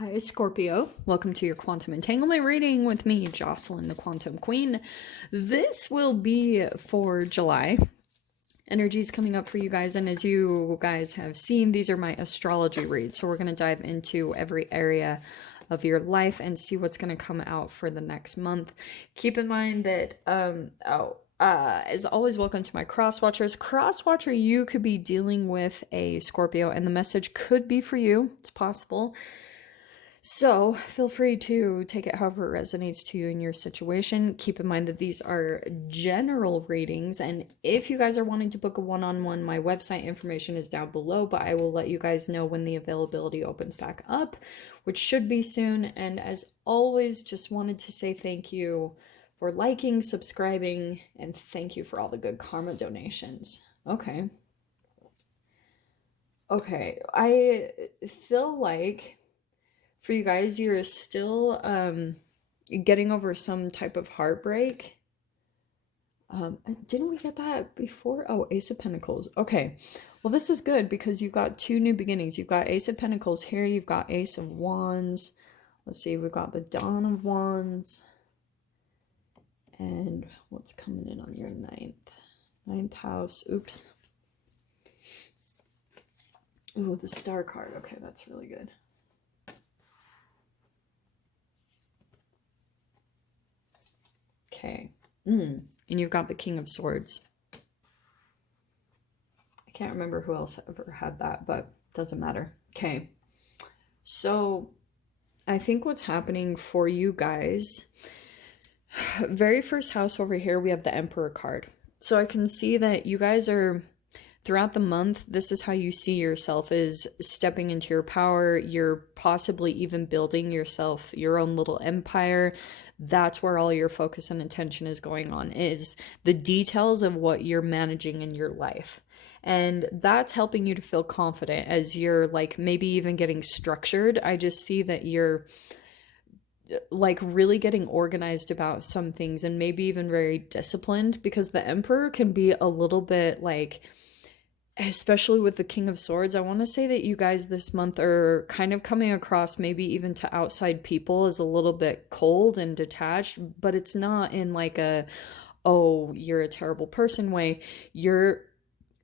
Hi, Scorpio. Welcome to your quantum entanglement reading with me, Jocelyn, the Quantum Queen. This will be for July. Energies coming up for you guys, and as you guys have seen, these are my astrology reads. So we're going to dive into every area of your life and see what's going to come out for the next month. Keep in mind that as always, welcome to my cross watchers. Cross watcher, you could be dealing with a Scorpio, and the message could be for you. It's possible. So feel free to take it however it resonates to you in your situation. Keep in mind that these are general readings, and if you guys are wanting to book a one-on-one, my website information is down below, but I will let you guys know when the availability opens back up, which should be soon. And as always, just wanted to say thank you for liking, subscribing, and thank you for all the good karma donations. Okay, I feel like for you guys, you're still getting over some type of heartbreak. Didn't we get that before? Oh, Ace of Pentacles. Okay, well, this is good because you've got two new beginnings. You've got Ace of Pentacles here. You've got Ace of Wands. Let's see, we've got the Dawn of Wands. And what's coming in on your ninth house? Oops. Oh, the Star card. Okay, that's really good. Okay. And you've got the King of Swords. I can't remember who else ever had that, but doesn't matter. Okay. So I think what's happening for you guys, very first house over here, we have the Emperor card. So I can see that you guys are, throughout the month, this is how you see yourself, is stepping into your power. You're possibly even building yourself your own little empire. That's where all your focus and attention is going on, is the details of what you're managing in your life. And that's helping you to feel confident as you're like maybe even getting structured. I just see that you're like really getting organized about some things and maybe even very disciplined, because the Emperor can be a little bit like, especially with the King of Swords, I want to say that you guys this month are kind of coming across, maybe even to outside people, as a little bit cold and detached, but it's not in like a, oh, you're a terrible person way. You're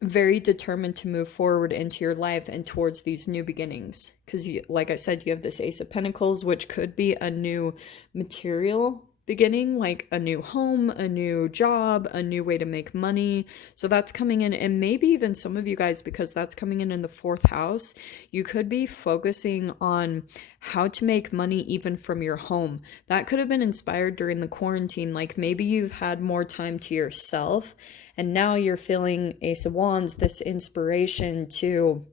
very determined to move forward into your life and towards these new beginnings. Because like I said, you have this Ace of Pentacles, which could be a new material beginning, like a new home, a new job, a new way to make money. So that's coming in, and maybe even some of you guys, because that's coming in the fourth house, you could be focusing on how to make money even from your home. That could have been inspired during the quarantine. Like maybe you've had more time to yourself, and now you're feeling, Ace of Wands, this inspiration to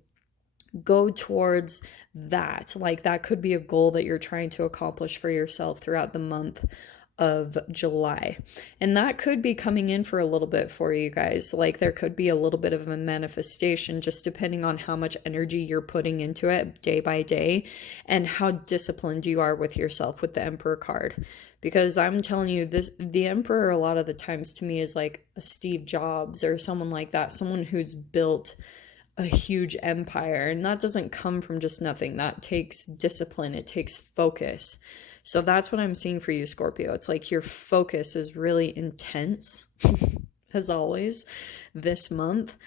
go towards that. Like that could be a goal that you're trying to accomplish for yourself throughout the month of July. And that could be coming in for a little bit for you guys. Like there could be a little bit of a manifestation, just depending on how much energy you're putting into it day by day and how disciplined you are with yourself with the Emperor card. Because I'm telling you, the Emperor a lot of the times to me is like a Steve Jobs or someone like that, someone who's built a huge empire, and that doesn't come from just nothing. That takes discipline, it takes focus. So that's what I'm seeing for you, Scorpio. It's like your focus is really intense, as always, this month.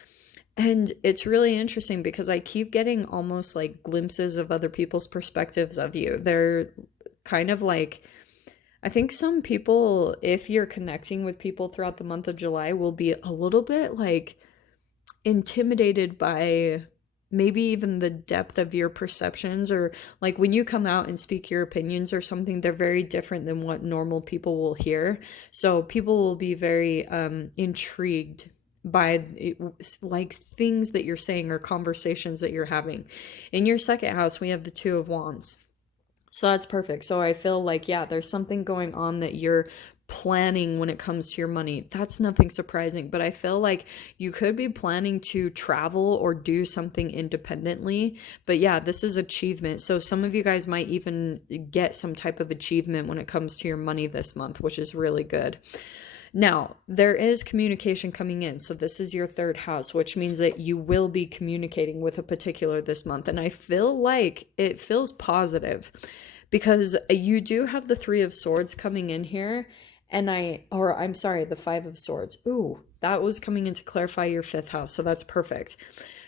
And it's really interesting because I keep getting almost like glimpses of other people's perspectives of you. They're kind of like, I think some people, if you're connecting with people throughout the month of July, will be a little bit like intimidated by maybe even the depth of your perceptions, or like when you come out and speak your opinions or something, they're very different than what normal people will hear. So people will be very intrigued by like things that you're saying or conversations that you're having. In your second house, we have the Two of Wands. So that's perfect. So I feel like, yeah, there's something going on that you're planning when it comes to your money. That's nothing surprising, but I feel like you could be planning to travel or do something independently. But yeah, this is achievement. So some of you guys might even get some type of achievement when it comes to your money this month, which is really good. Now, there is communication coming in. So this is your third house, which means that you will be communicating with a particular this month. And I feel like it feels positive because you do have the Three of Swords coming in here. And I'm sorry, the Five of Swords. Ooh, that was coming in to clarify your fifth house. So that's perfect.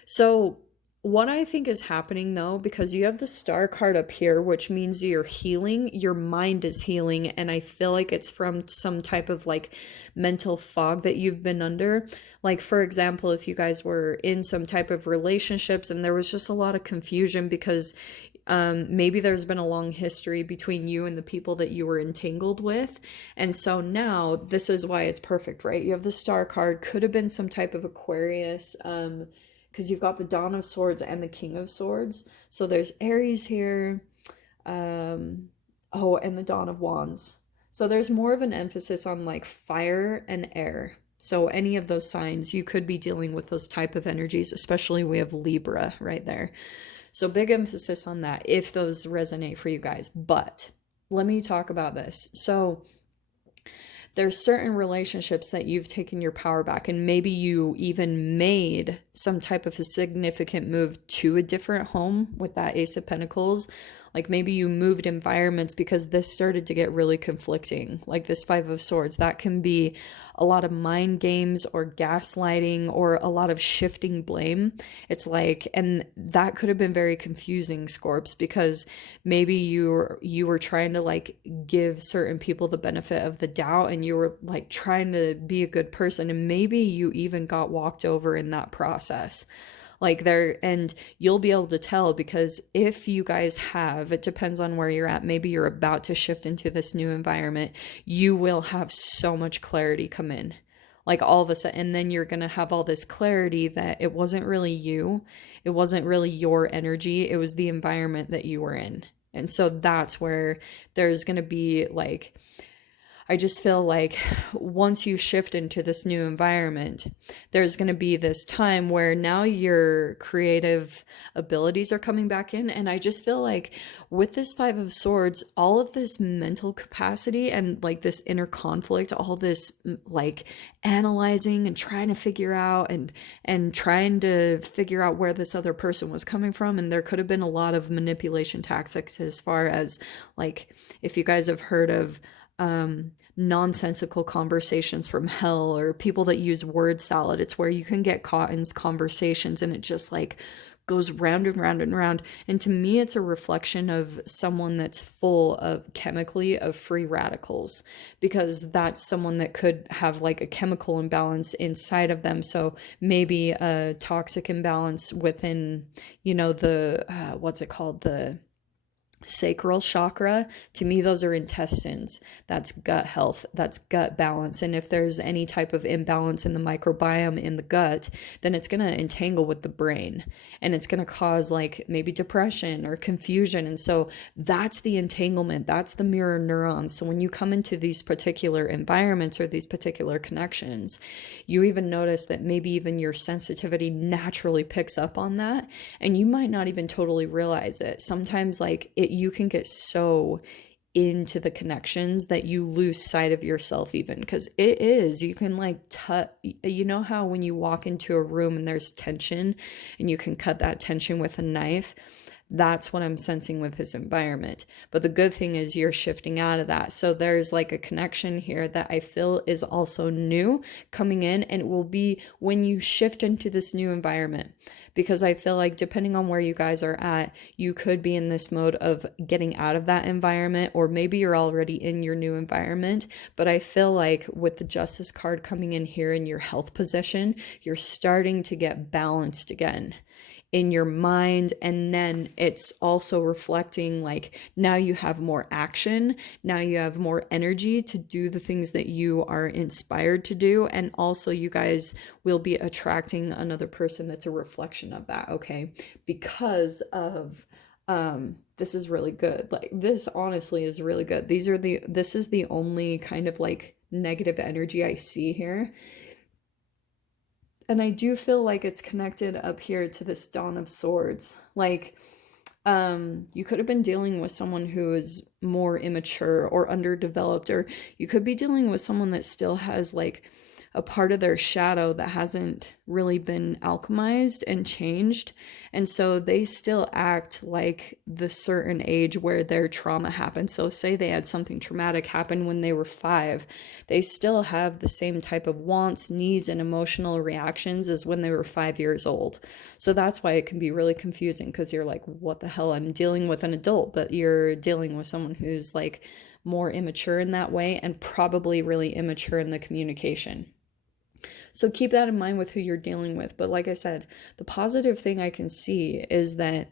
So what I think is happening though, because you have the Star card up here, which means you're healing, your mind is healing, and I feel like it's from some type of like mental fog that you've been under. Like, for example, if you guys were in some type of relationships and there was just a lot of confusion because maybe there's been a long history between you and the people that you were entangled with. And so now this is why it's perfect, right? You have the Star card, could have been some type of Aquarius, because you've got the Dawn of Swords and the King of Swords. So there's Aries here. Oh, and the Dawn of Wands. So there's more of an emphasis on like fire and air. So any of those signs, you could be dealing with those type of energies, especially we have Libra right there. So big emphasis on that if those resonate for you guys. But let me talk about this. So there's certain relationships that you've taken your power back, and maybe you even made some type of a significant move to a different home with that Ace of Pentacles. Like maybe you moved environments because this started to get really conflicting. Like this Five of Swords, that can be a lot of mind games or gaslighting or a lot of shifting blame. It's like, and that could have been very confusing, Scorps, because maybe you were trying to like give certain people the benefit of the doubt, and you were like trying to be a good person, and maybe you even got walked over in that process. Like there, and you'll be able to tell because if you guys have, it depends on where you're at, maybe you're about to shift into this new environment, you will have so much clarity come in. Like all of a sudden, and then you're going to have all this clarity that it wasn't really you, it wasn't really your energy, it was the environment that you were in. And so that's where there's going to be like, I just feel like once you shift into this new environment, there's going to be this time where now your creative abilities are coming back in. And I just feel like with this Five of Swords, all of this mental capacity and like this inner conflict, all this like analyzing and trying to figure out and trying to figure out where this other person was coming from. And there could have been a lot of manipulation tactics as far as like, if you guys have heard of nonsensical conversations from hell or people that use word salad. It's where you can get caught in conversations and it just like goes round and round and round. And to me, it's a reflection of someone that's full of chemically of free radicals, because that's someone that could have like a chemical imbalance inside of them. So maybe a toxic imbalance within, you know, the, what's it called? The sacral chakra. To me, those are intestines. That's gut health, that's gut balance. And if there's any type of imbalance in the microbiome in the gut, then it's going to entangle with the brain and it's going to cause like maybe depression or confusion. And so that's the entanglement, that's the mirror neurons. So when you come into these particular environments or these particular connections, you even notice that maybe even your sensitivity naturally picks up on that, and you might not even totally realize it. Sometimes like you can get so into the connections that you lose sight of yourself, even because it is, you can like you know how when you walk into a room and there's tension and you can cut that tension with a knife. That's what I'm sensing with this environment. But the good thing is you're shifting out of that. So there's like a connection here that I feel is also new coming in, and it will be when you shift into this new environment. Because I feel like depending on where you guys are at, you could be in this mode of getting out of that environment, or maybe you're already in your new environment. But I feel like with the Justice card coming in here in your health position, you're starting to get balanced again in your mind. And then it's also reflecting like now you have more action, now you have more energy to do the things that you are inspired to do. And also you guys will be attracting another person that's a reflection of that, okay? Because of this is really good. Like this honestly is really good. This is the only kind of like negative energy I see here. And I do feel like it's connected up here to this Dawn of Swords. Like, You could have been dealing with someone who is more immature or underdeveloped, or you could be dealing with someone that still has like a part of their shadow that hasn't really been alchemized and changed. And so they still act like the certain age where their trauma happened. So, say they had something traumatic happen when they were 5, they still have the same type of wants, needs, and emotional reactions as when they were 5 years old. So that's why it can be really confusing, because you're like, what the hell? I'm dealing with an adult, but you're dealing with someone who's like more immature in that way, and probably really immature in the communication. So keep that in mind with who you're dealing with. But like I said, the positive thing I can see is that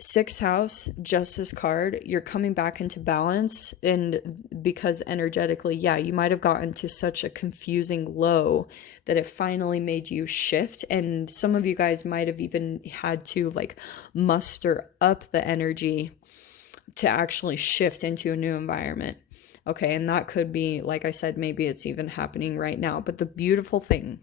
6th house, justice card, you're coming back into balance. And because energetically, yeah, you might have gotten to such a confusing low that it finally made you shift. And some of you guys might have even had to like muster up the energy to actually shift into a new environment. Okay, and that could be, like I said, maybe it's even happening right now. But the beautiful thing,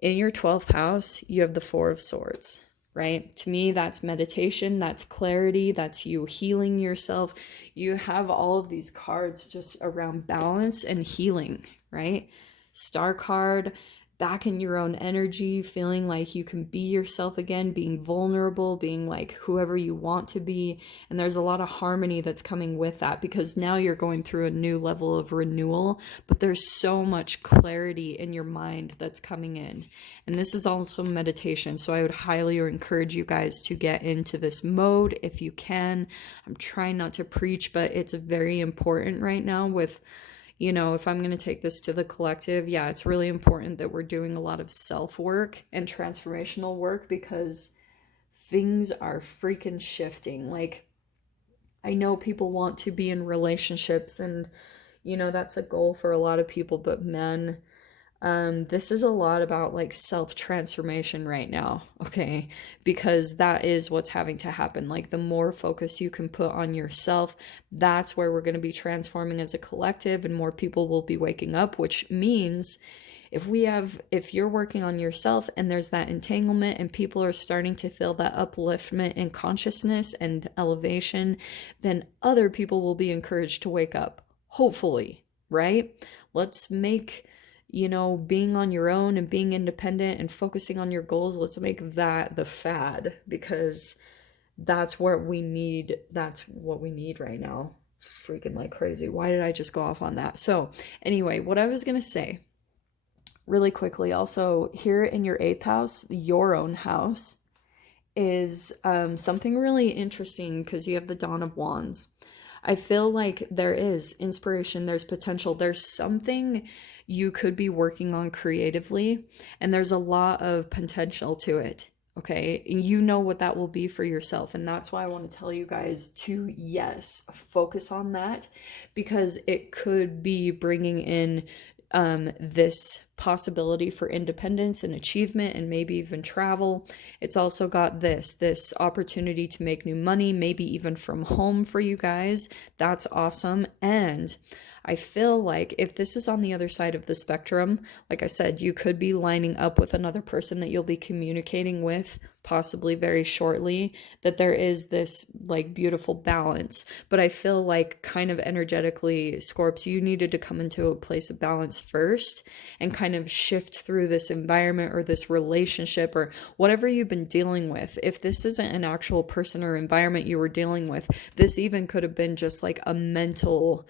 in your 12th house, you have the 4 of Swords, right? To me, that's meditation, that's clarity, that's you healing yourself. You have all of these cards just around balance and healing, right? Star card, back in your own energy, feeling like you can be yourself again, being vulnerable, being like whoever you want to be. And there's a lot of harmony that's coming with that, because now you're going through a new level of renewal, but there's so much clarity in your mind that's coming in. And this is also meditation, so I would highly encourage you guys to get into this mode if you can. I'm trying not to preach, but it's very important right now with, you know, if I'm going to take this to the collective, yeah, it's really important that we're doing a lot of self-work and transformational work, because things are freaking shifting. Like, I know people want to be in relationships, and, you know, that's a goal for a lot of people, but men, this is a lot about like self-transformation right now, okay? Because that is what's having to happen. Like, the more focus you can put on yourself, that's where we're going to be transforming as a collective, and more people will be waking up, which means if you're working on yourself and there's that entanglement and people are starting to feel that upliftment in consciousness and elevation, then other people will be encouraged to wake up, hopefully, right? Let's make, you know, being on your own and being independent and focusing on your goals, let's make that the fad, because that's what we need. That's what we need right now. Freaking like crazy. Why did I just go off on that? So anyway, what I was gonna say really quickly, also here in your 8th house, your own house, is something really interesting, because you have the Dawn of Wands. I feel like there is inspiration, there's potential, there's something you could be working on creatively, and there's a lot of potential to it. Okay, and you know what that will be for yourself. And that's why I want to tell you guys to, yes, focus on that, because it could be bringing in this possibility for independence and achievement, and maybe even travel. It's also got this opportunity to make new money, maybe even from home for you guys. That's awesome. And I feel like if this is on the other side of the spectrum, like I said, you could be lining up with another person that you'll be communicating with possibly very shortly, that there is this like beautiful balance. But I feel like kind of energetically, Scorps, you needed to come into a place of balance first and kind of shift through this environment or this relationship or whatever you've been dealing with. If this isn't an actual person or environment you were dealing with, this even could have been just like a mental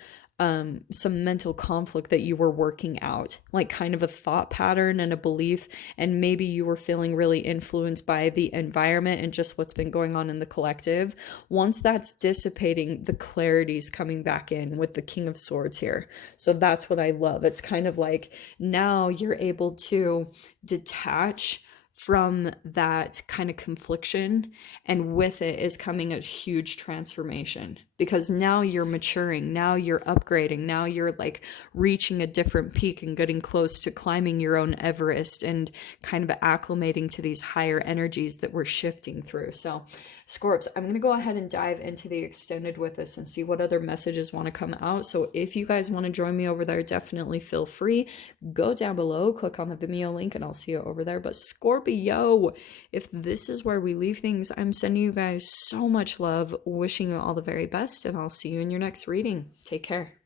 some mental conflict that you were working out, like kind of a thought pattern and a belief, and maybe you were feeling really influenced by the environment and just what's been going on in the collective. Once that's dissipating, the clarity's coming back in with the King of Swords here. So that's what I love. It's kind of like now you're able to detach from that kind of confliction, and with it is coming a huge transformation, because now you're maturing, now you're upgrading, now you're like reaching a different peak and getting close to climbing your own Everest and kind of acclimating to these higher energies that we're shifting through. So Scorps, I'm going to go ahead and dive into the extended with this and see what other messages want to come out. So if you guys want to join me over there, definitely feel free. Go down below, click on the Vimeo link, and I'll see you over there. But Scorpio, if this is where we leave things, I'm sending you guys so much love, wishing you all the very best, and I'll see you in your next reading. Take care.